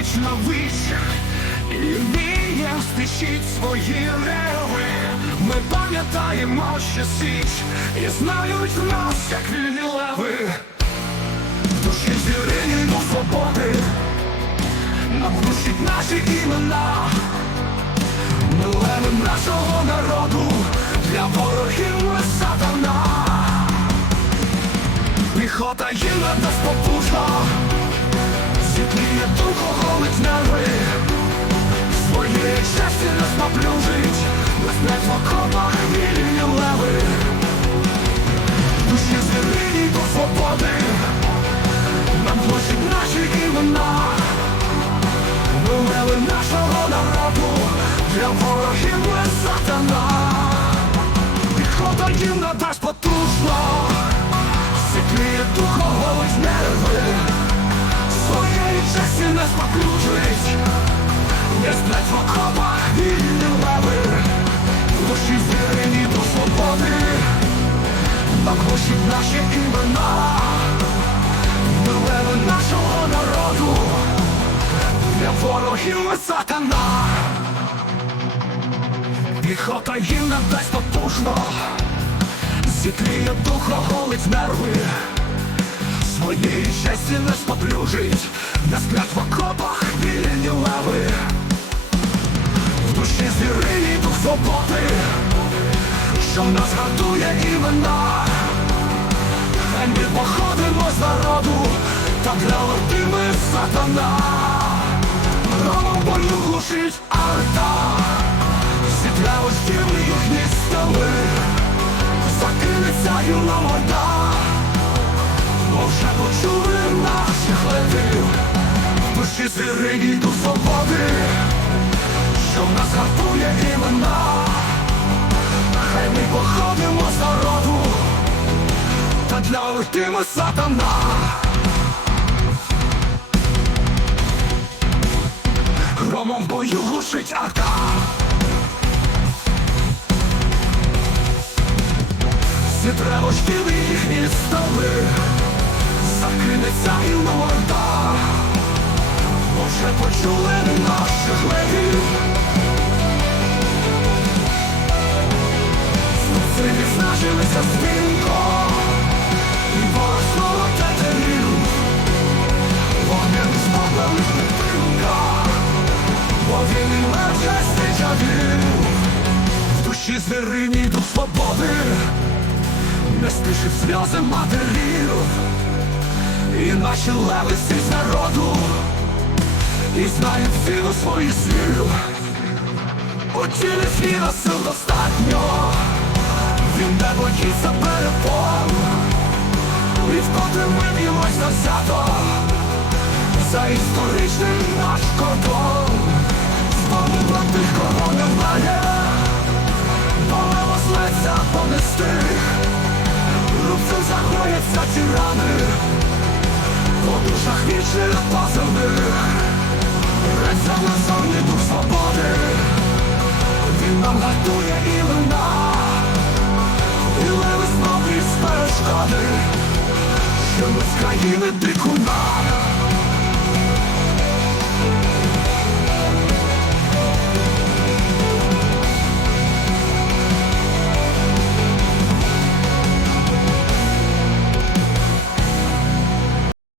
вічно вище. І вієм стичить свої реви. Ми пам'ятаємо, що січ І знають нас, як вільні леви В душі звірині до свободи Нам глушить наші імена. Ми леви нашого народу Для ворогів ми сатана. Піхота гімна та спокуша ворогів ми сатана Піхота гімна та потужна Світліє духу голить нерви. Своєї честі не споплюжить Не сплять в окопах вільні леви. Душі до свободи. Наглушить наші імена. Леви нашого народу. Для ворогів сатана Піхота гімна дасть потужно. Світліє дух голить нерви. Своєї честі не споплюжить. Не сплять в окопах вільні леви. В душі звірині дух свободи. Що нас гадує імена. Хай ми походимо з народу. Та для орди ми сатана. Ромом бою глушить арта Устів їхні столи. Закинеться юна морда. Бо вже почули наших летів В душі звірині до свободи. Що в нас гартує імена. Хай ми походимо з народу. Та для ультими сатана. Громом бою глушить арта Світре вожділи їхні столи Закинеться і морда Може почули наших левів Це відзначилися спінко І ворожного тетерів Вогнем сподали підтримка Бо він і легше В душі звірині до свободи не стишив сльози матерів І наші леви з народу. І знають силу своїх сил У тілі свіна сил достатньо. Він не боїться перепон. І вкотре ми б'ємось на свято. За історичний наш кордон. Спомнила тих, кого немає. Полево злеться понести Загояться рани. По душах вічних позивних. Реться на зоні дух свободи. Він нам гатує і вина І леви знову і перешкоди. Що ми з країни дикуна